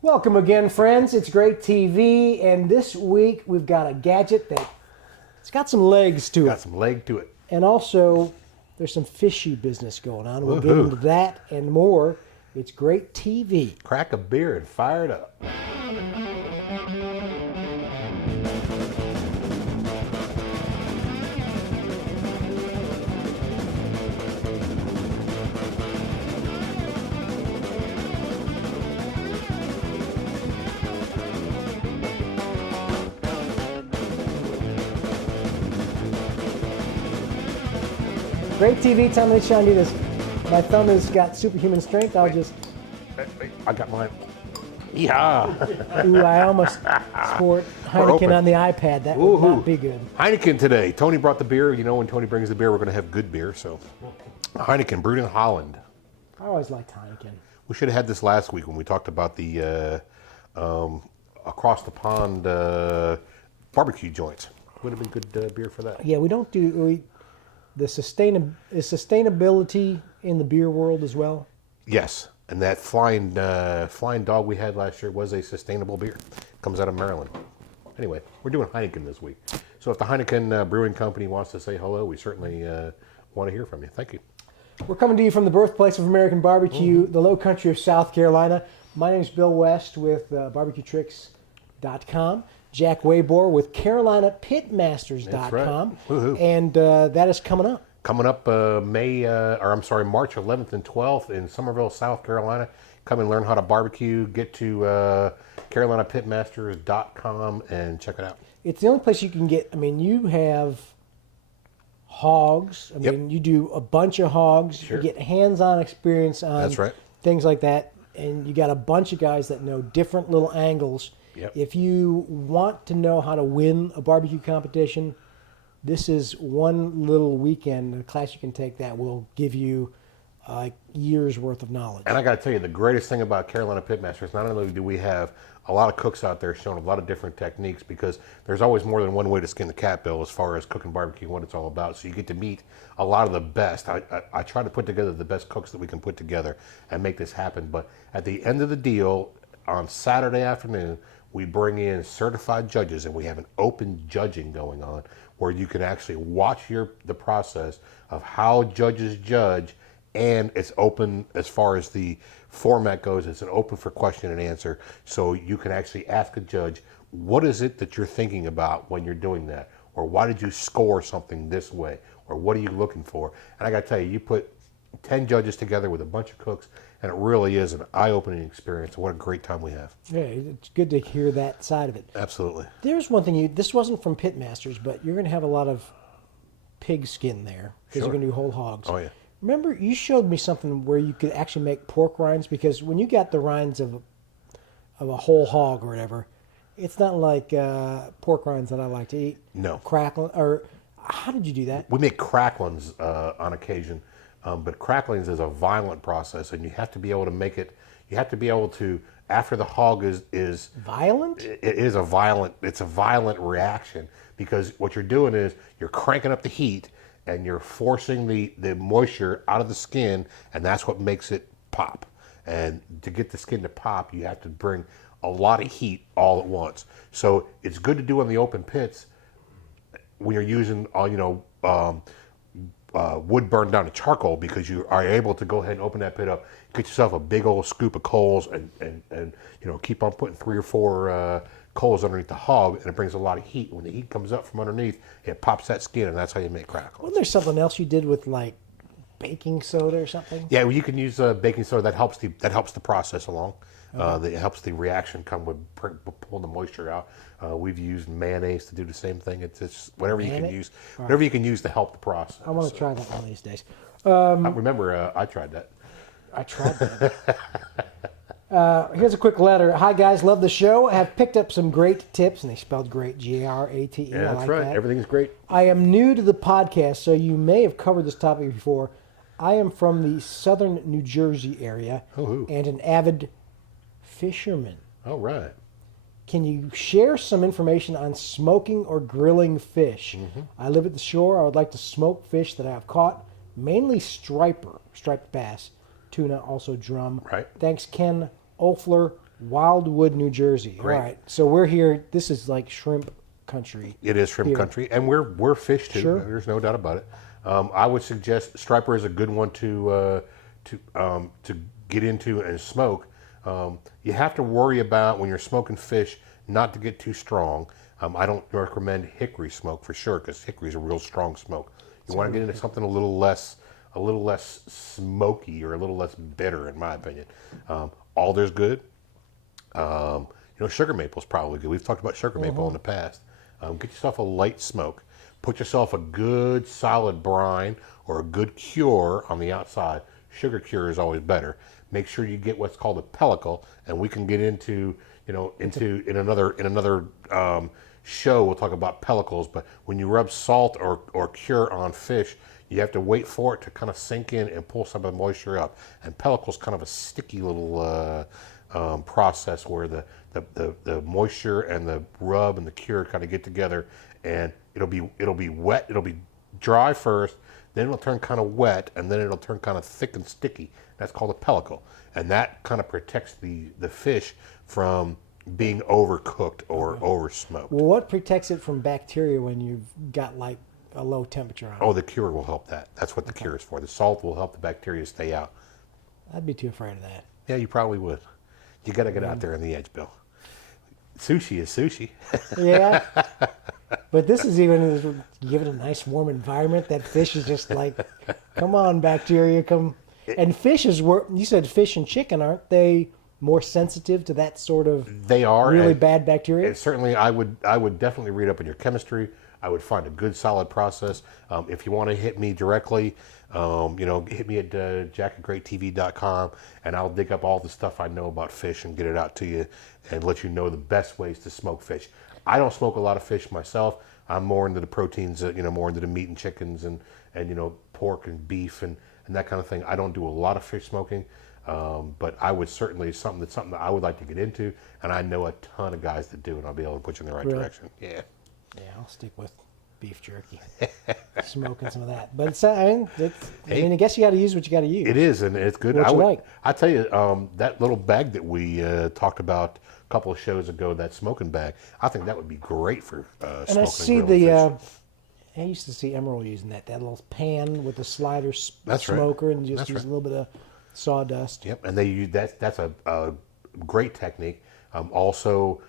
Welcome again, friends. It's Great TV, and this week we've got a gadget that's got some legs to it. Got some leg to it. And also, there's some fishy business going on. We'll get into that and more. It's Great TV. Crack a beer and fire it up. Great TV, Tom, let me try and do this. My thumb has got superhuman strength. I'll just... I got mine. Yeah. Ooh, I almost sport Heineken on the iPad. That would not be good. Heineken today. Tony brought the beer. You know, when Tony brings the beer, we're going to have good beer. So, Heineken, brewed in Holland. I always liked Heineken. We should have had this last week when we talked about the across the pond barbecue joints. Would have been good beer for that. Yeah, we don't do... is sustainability in the beer world as well? Yes, and that flying dog we had last year was a sustainable beer. Comes out of Maryland. Anyway, we're doing Heineken this week. So if the Heineken Brewing Company wants to say hello, we certainly want to hear from you. Thank you. We're coming to you from the birthplace of American barbecue, the low country of South Carolina. My name is Bill West with BBQtricks.com. Jack Waybor with Pitmasters.com. Right. And that is coming up. Coming up March 11th and 12th in Summerville, South Carolina. Come and learn how to barbecue. Get to CarolinaPitmasters.com and check it out. It's the only place you can get, you have hogs. You do a bunch of hogs. Sure. You get hands-on experience on That's right. things like that. And you got a bunch of guys that know different little angles. Yep. If you want to know how to win a barbecue competition, this is one little weekend, a class you can take that will give you years worth of knowledge. And I got to tell you, the greatest thing about Carolina Pitmasters, not only do we have a lot of cooks out there showing a lot of different techniques, because there's always more than one way to skin the cat, Bill, as far as cooking barbecue and what it's all about. So you get to meet a lot of the best. I try to put together the best cooks that we can put together and make this happen. But at the end of the deal, on Saturday afternoon, we bring in certified judges, and we have an open judging going on where you can actually watch the process of how judges judge, and it's open as far as the format goes. It's an open for question and answer, so you can actually ask a judge, what is it that you're thinking about when you're doing that? Or why did you score something this way? Or what are you looking for? And I got to tell you, you put 10 judges together with a bunch of cooks, and it really is an eye-opening experience. What a great time we have. Yeah, it's good to hear that side of it. Absolutely. There's one thing, this wasn't from Pitmasters, but you're going to have a lot of pig skin there because you're going to do whole hogs. Oh, yeah. Remember, you showed me something where you could actually make pork rinds, because when you got the rinds of a whole hog or whatever, it's not like pork rinds that I like to eat. No. Crackling, or how did you do that? We make cracklings on occasion. But cracklings is a violent process, and you have to be able to make it. You have to be able to, after the hog is violent. It's a violent reaction, because what you're doing is you're cranking up the heat and you're forcing the moisture out of the skin, and that's what makes it pop. And to get the skin to pop, you have to bring a lot of heat all at once. So it's good to do on the open pits when you're using wood burned down to charcoal, because you are able to go ahead and open that pit up, get yourself a big old scoop of coals, and keep on putting 3 or 4 coals underneath the hog, and it brings a lot of heat. When the heat comes up from underneath, it pops that skin, and that's how you make crackles. Wasn't there something else you did with like baking soda or something? Yeah, well, you can use baking soda. That helps the process along. It helps the reaction come with pulling the moisture out. We've used mayonnaise to do the same thing. It's whatever you can use, whatever you can use to help the process. I want to try that one of these days. I remember I tried that. I tried that. Here's a quick letter. Hi guys, love the show. I have picked up some great tips, and they spelled great, Grate. Yeah, that's right. That. Everything's great. I am new to the podcast, so you may have covered this topic before. I am from the southern New Jersey area and an avid fisherman. All right. Can you share some information on smoking or grilling fish? Mm-hmm. I live at the shore. I would like to smoke fish that I have caught, mainly striped bass, tuna, also drum. Right. Thanks, Ken Olfler, Wildwood, New Jersey. Great. All right. So we're here. This is like shrimp country. It is shrimp here. country, and we're fish too. Sure. There's no doubt about it. I would suggest striper is a good one to get into and smoke. You have to worry about when you're smoking fish not to get too strong. I don't recommend hickory smoke for sure because hickory is a real strong smoke. You want to get into something a little less smoky or a little less bitter, in my opinion. Alder's good. Sugar maple is probably good. We've talked about sugar maple in the past. Get yourself a light smoke. Put yourself a good solid brine or a good cure on the outside. Sugar cure is always better. Make sure you get what's called a pellicle, and we can get into in another show. We'll talk about pellicles. But when you rub salt or cure on fish, you have to wait for it to kind of sink in and pull some of the moisture up. And pellicle's kind of a sticky little process where the moisture and the rub and the cure kind of get together, and it'll be wet. It'll be dry first, then it'll turn kind of wet, and then it'll turn kind of thick and sticky. That's called a pellicle, and that kind of protects the fish from being overcooked or over smoked. Well, what protects it from bacteria when you've got like a low temperature on it? Oh, the cure will help that. That's what the cure is for. The salt will help the bacteria stay out. I'd be too afraid of that. Yeah, you probably would. You got to get out there on the edge, Bill. Sushi is sushi. Yeah. But this is even, give it a nice warm environment. That fish is just like, come on, bacteria, come. And fish is, you said fish and chicken, aren't they more sensitive to that sort of They are really bad bacteria? And certainly, I would definitely read up on your chemistry. I would find a good solid process. If you want to hit me directly, hit me at jack@greattv.com, and I'll dig up all the stuff I know about fish and get it out to you and let you know the best ways to smoke fish. I don't smoke a lot of fish myself. I'm more into the proteins, more into the meat and chickens and pork and beef and that kind of thing. I don't do a lot of fish smoking, but I would certainly something that I would like to get into, and I know a ton of guys that do, and I'll be able to put you in the right direction. Yeah. Yeah, I'll stick with beef jerky, smoking some of that. But it's, I mean, I guess you got to use what you got to use. It is, and it's good. I tell you, that little bag that we talked about a couple of shows ago, that smoking bag, I think that would be great for smoking. And I see I used to see Emerald using that little pan with the slider smoker, and just use a little bit of sawdust. Yep, and they use that's a great technique. Also,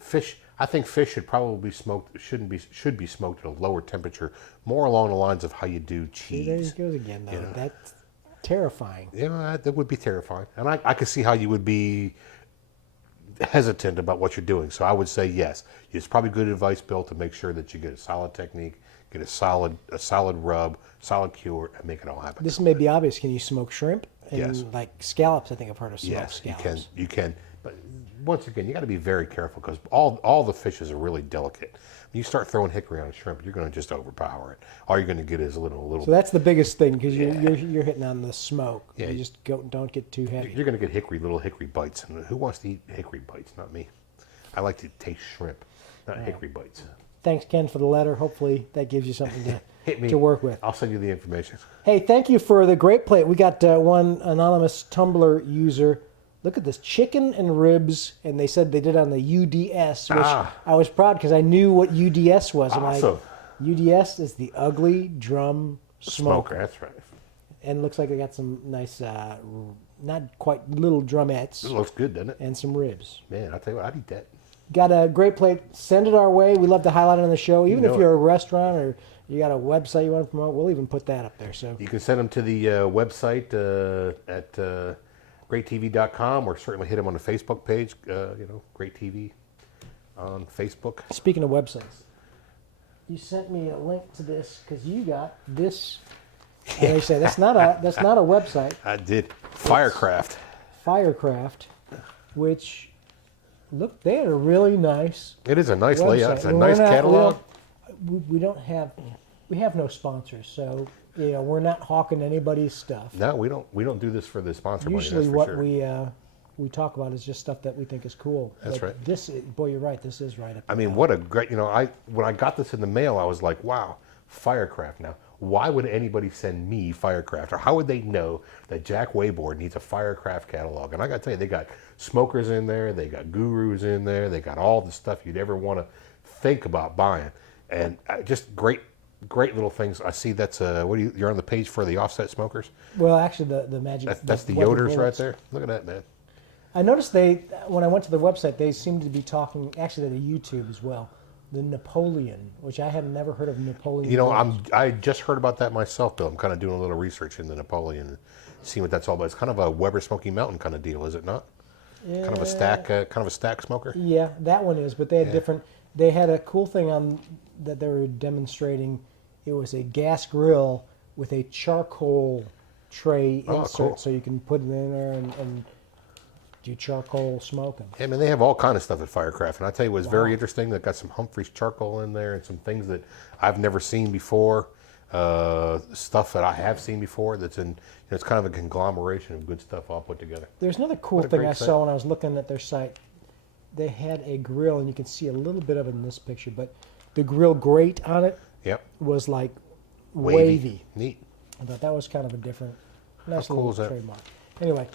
fish. I think fish should probably should be smoked at a lower temperature, more along the lines of how you do cheese. See, there he goes again, though. That's terrifying. Yeah, that would be terrifying, and I could see how you would be hesitant about what you're doing. So I would say yes. It's probably good advice, Bill, to make sure that you get a solid technique, get a solid rub, solid cure, and make it all happen. This may be obvious. Can you smoke shrimp? And Yes. like scallops, I think I've heard of smoked Yes, scallops. you can. But once again, you got to be very careful because all the fishes are really delicate. When you start throwing hickory on a shrimp, you're going to just overpower it. All you're going to get is a little. So that's the biggest thing because you're hitting on the smoke. Yeah. You just don't get too heavy. You're going to get little hickory bites, and who wants to eat hickory bites? Not me. I like to taste shrimp, not hickory bites. Thanks, Ken, for the letter. Hopefully that gives you something to Hit me. to work with. I'll send you the information. Hey, thank you for the great plate. We got one anonymous Tumblr user. Look at this, chicken and ribs, and they said they did it on the UDS, which I was proud because I knew what UDS was. I'm Awesome. like, UDS is the ugly drum smoker. That's right. And it looks like they got some nice, not quite little drumettes. It looks good, doesn't it? And some ribs. Man, I'll tell you what, I'd eat that. Got a great plate. Send it our way. We love to highlight it on the show. Even if know you're a restaurant or you got a website you want to promote, we'll even put that up there. So You can send them to the website at greattv.com, or certainly hit them on the Facebook page, Great TV on Facebook. speaking of websites, you sent me a link to this because you got this. And they say that's not a website. I did. Firecraft. Firecraft, which look, they had a really nice. It is a nice website. layout. It's a And nice catalog. We have no sponsors, so we're not hawking anybody's stuff. No, we don't do this for the sponsor money. Usually, That's for what sure. we talk about is just stuff that we think is cool. That's But right. This, boy, you're right. This is right up. I mean, what a great, when I got this in the mail, I was like, wow, Firecraft. Now, why would anybody send me Firecraft? Or how would they know that Jack Wayboard needs a Firecraft catalog? And I got to tell you, they got smokers in there, they got gurus in there, they got all the stuff you'd ever want to think about buying. And just great little things. I see that's you're on the page for the offset smokers? Well, actually, the magic. That's the Yoders right there. Look at that, man. I noticed when I went to their website, they seemed to be talking, actually, to YouTube as well. The Napoleon, which I had never heard of Napoleon. You know, I just heard about that myself, Bill. I'm kind of doing a little research in the Napoleon, seeing what that's all about. It's kind of a Weber Smoky Mountain kind of deal, is it not? Yeah. Kind of a stack smoker. Yeah, that one is. But they had different. They had a cool thing on that they were demonstrating. It was a gas grill with a charcoal tray insert, cool. so you can put it in there and do charcoal smoking. Yeah, man, they have all kind of stuff at Firecraft, and I tell you what's very interesting. They've got some Humphreys charcoal in there and some things that I've never seen before. Stuff that I have seen before. That's in. It's kind of a conglomeration of good stuff all put together. There's another cool thing I saw when I was looking at their site. They had a grill, and you can see a little bit of it in this picture, but the grill grate on it was like wavy. Neat. I thought that was kind of a different, nice How cool little is that? trademark. Anyway,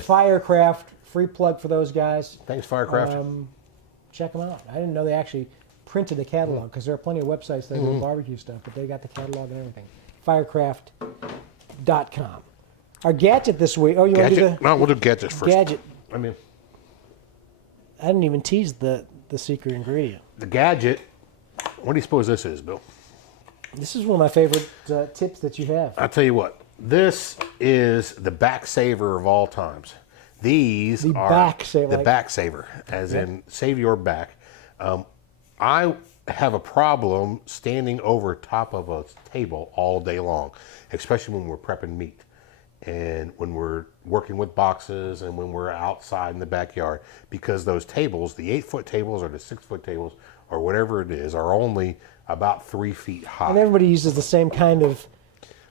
Firecraft. Free plug for those guys. Thanks, Firecraft. Check them out. I didn't know they actually printed a catalog, because there are plenty of websites that do barbecue stuff, but they got the catalog and everything. Firecraft.com. Our gadget this week. Oh, you want to do No, we'll do gadgets first. Gadget. I mean, I didn't even tease the secret ingredient. the gadget. What do you suppose this is, Bill? This is one of my favorite tips that you have. I'll tell you what. This is the back saver of all times. These are the back saver, as in save your back. I have a problem standing over top of a table all day long, especially when we're prepping meat and when we're working with boxes and when we're outside in the backyard, because those tables, the 8-foot tables or the 6-foot tables or whatever it is, are only about 3 feet high. And everybody uses the same kind of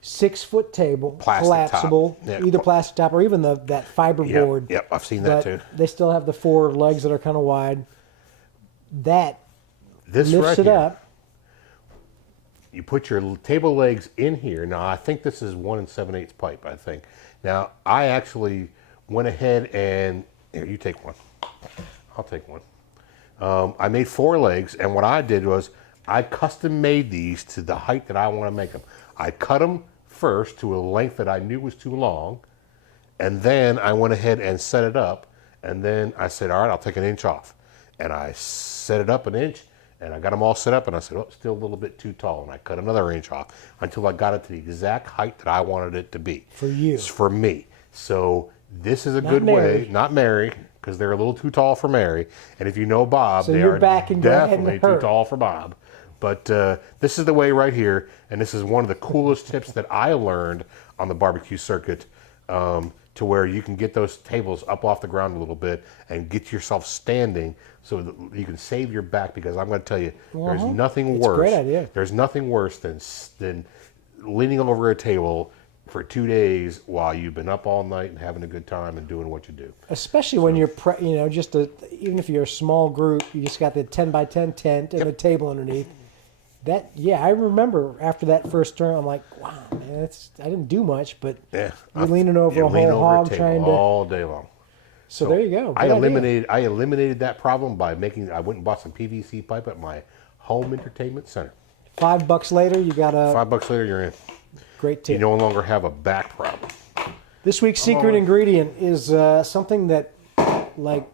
6-foot table, Plastic collapsible, either plastic top or even that fiber board. Yep, I've seen that too. They still have the 4 legs that are kind of wide. This lifts right it here, up. You put your table legs in here. Now, I think this is 1 7/8 pipe, I think. Now, I actually went ahead and, here, you take one. I'll take one. I made 4 legs, and what I did was I custom made these to the height that I want to make them. I cut them first to a length that I knew was too long, and then I went ahead and set it up, and then I said, all right, I'll take an inch off. And I set it up an inch, and I got them all set up, and I said, oh, still a little bit too tall, and I cut another inch off until I got it to the exact height that I wanted it to be. For you. It's for me. So this is a good way, not Mary, because they're a little too tall for Mary, and if you know Bob, So they you're are backing definitely her. too tall for Bob. But this is the way right here, and this is one of the coolest tips that I learned on the barbecue circuit, to where you can get those tables up off the ground a little bit and get yourself standing so that you can save your back, because I'm going to tell you, there's nothing worse. Great idea. There's nothing worse than leaning over a table for 2 days while you've been up all night and having a good time and doing what you do. Especially when you're, even if you're a small group, you just got the 10 by 10 tent and a table underneath. I remember after that first turn, I'm like, wow, man, I didn't do much, but you're leaning over a whole hog trying to all day long. So there you go. I eliminated that problem by I went and bought some PVC pipe at my home entertainment center. $5 later, you got a $5 later, you're in. Great tip. You no longer have a back problem. This week's secret ingredient is something that, like,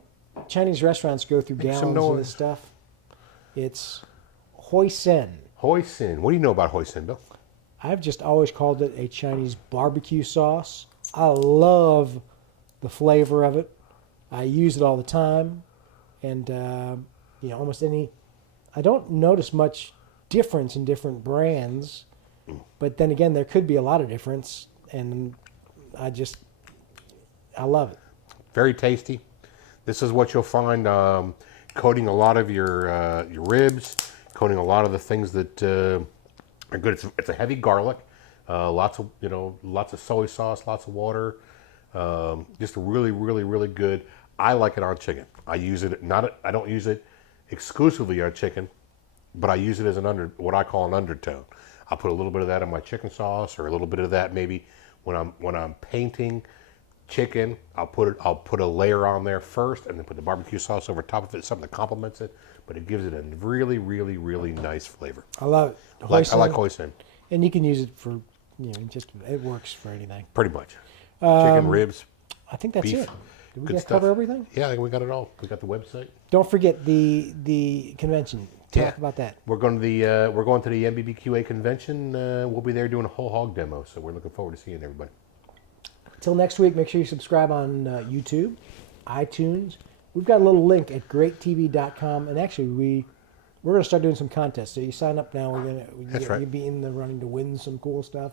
Chinese restaurants go through gallons of this stuff. It's hoisin. Hoisin. What do you know about hoisin, Bill? I've just always called it a Chinese barbecue sauce. I love the flavor of it. I use it all the time, and almost any. I don't notice much difference in different brands, but then again, there could be a lot of difference, and I love it. Very tasty. This is what you'll find coating a lot of your ribs, coating a lot of the things that are good. It's a heavy garlic, lots of soy sauce, lots of water. Just really, really, really good. I like it on chicken. I use it I don't use it exclusively on chicken, but I use it as what I call an undertone. I'll put a little bit of that on my chicken sauce, or a little bit of that maybe when I'm painting chicken. I'll put a layer on there first, and then put the barbecue sauce over top of it, something that complements it, but it gives it a really, really, really nice flavor. I love it. I like hoisin. And you can use it for, just it works for anything. Pretty much. Chicken, ribs, I think that's beef. it. Did we Good get stuff. cover everything? Yeah, I think we got it all. We got the website. Don't forget the convention. Talk about that. We're going to the MBBQA convention. We'll be there doing a whole hog demo, so we're looking forward to seeing everybody. Till next week, make sure you subscribe on YouTube, iTunes. We've got a little link at greattv.com, and actually we're going to start doing some contests. So you sign up now. You'll be in the running to win some cool stuff.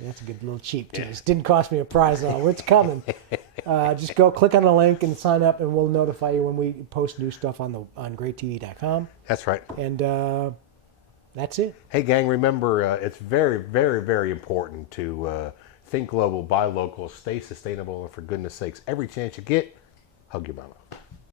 That's a good little cheap tease. Didn't cost me a prize though. It's coming. Just go click on the link and sign up, and we'll notify you when we post new stuff on greattv.com. That's right. And that's it. Hey gang, remember it's very, very, very important to think global, buy local, stay sustainable, and for goodness sakes, every chance you get, hug your mama.